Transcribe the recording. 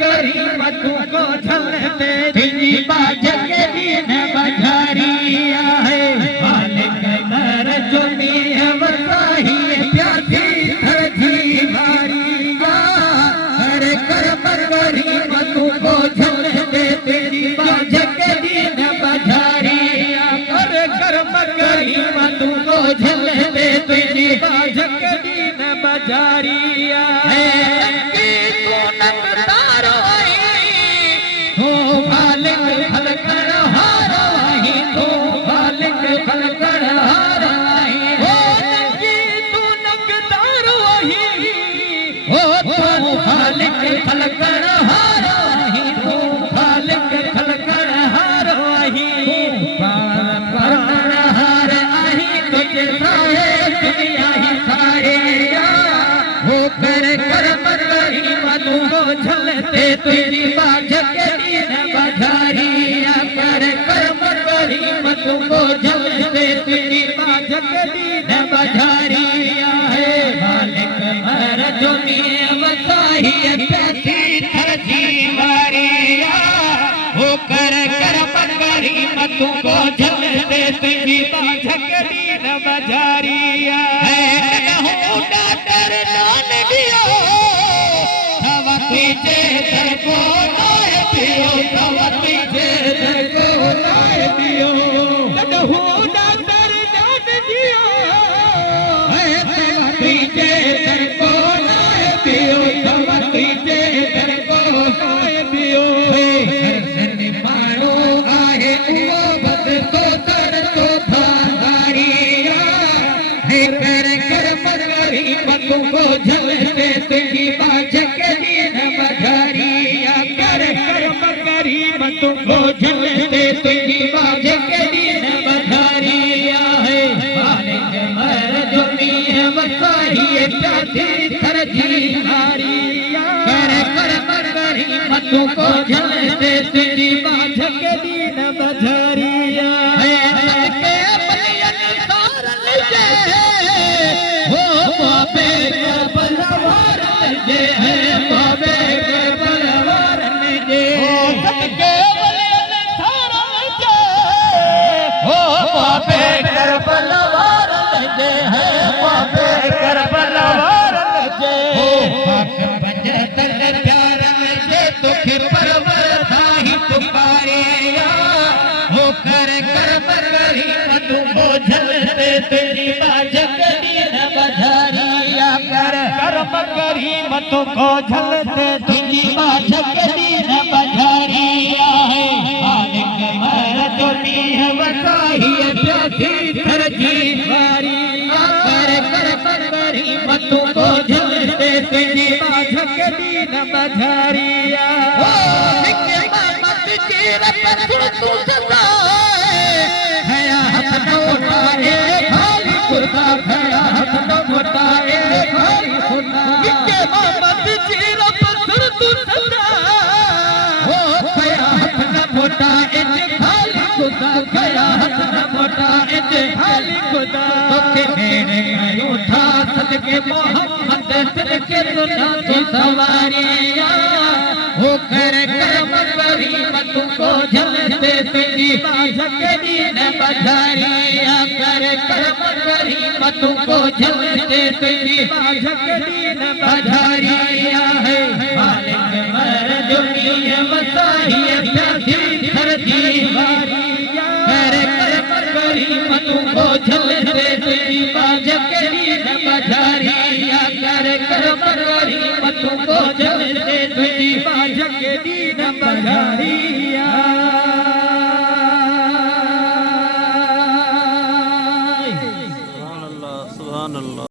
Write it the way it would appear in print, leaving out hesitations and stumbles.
करी मतू को झलते तुझी बाज के दीन बजारिया है मालिक घर जो में वसाही प्यासी धरती मारिया कर करी मतू को झलते तुझी बाज के दीन बजारिया कर करी मतू को झलते तुझी बाज के दीन बजारिया है झलते तुझी बाज के दीन बजारिया कर करी मतू को झलते तुझी बाज के दीन बजारिया है मालिक घर जो में वसाही प्यासी धरती मारिया हो कर करी मतू को झलते तुझी बाज के दीन बजारिया है डॉक्टर नान दियो पीछे दर को लाए पियो पीछे दर को लाए पियो लडहू डॉक्टर जान जियो पीछे दर को लाए पियो पीछे दर को लाए पियो हर मारो आए वो बद को कर तो धारिया है कर मरकरी मतू को झलते तुझी बाज के बजारिया कर करी मतू को झलते तुझी बाज के दीन बजारिया है मालिक मर जो में वसाही प्यासी धरती मारिया कर करी मतू को झलते तुझी बाज के दीन बजारिया है के बलियन सारन जे हो बाबे बलवार जे है बाबे तेरी बाज के दीन बजारिया कर करी मतू को झलते तुझी बाज के दीन बजारिया है मालिक मर जो में वसाही प्यासी धरती मारिया कर करी मतू को झलते तुझी बाज के दीन बजारिया ओ निके मत चीर पर तू सदा हया हाथ उठाए खाली खुदा खड़ा हाथ उठाए खाली खुदा के मोहम्मद चीर पर तू सदा हो खया हाथ उठाए खाली खुदा खया हाथ उठाए खाली खुदा के मेरे आयो था सदके मोहम्मद सदके दुनिया की सवारिया हो कर करी मतू को झलते तुझी बाज के दीन बजारिया कर करी मतू को झलते तुझी बाज के दीन बजारिया है मालिक मर जो में वसाही प्यासी धरती मारिया कर करी मतू को झलते तुझी बाज के दीन बजारिया कर करी मतू को झलते तुझी बाज के दीन बजारिया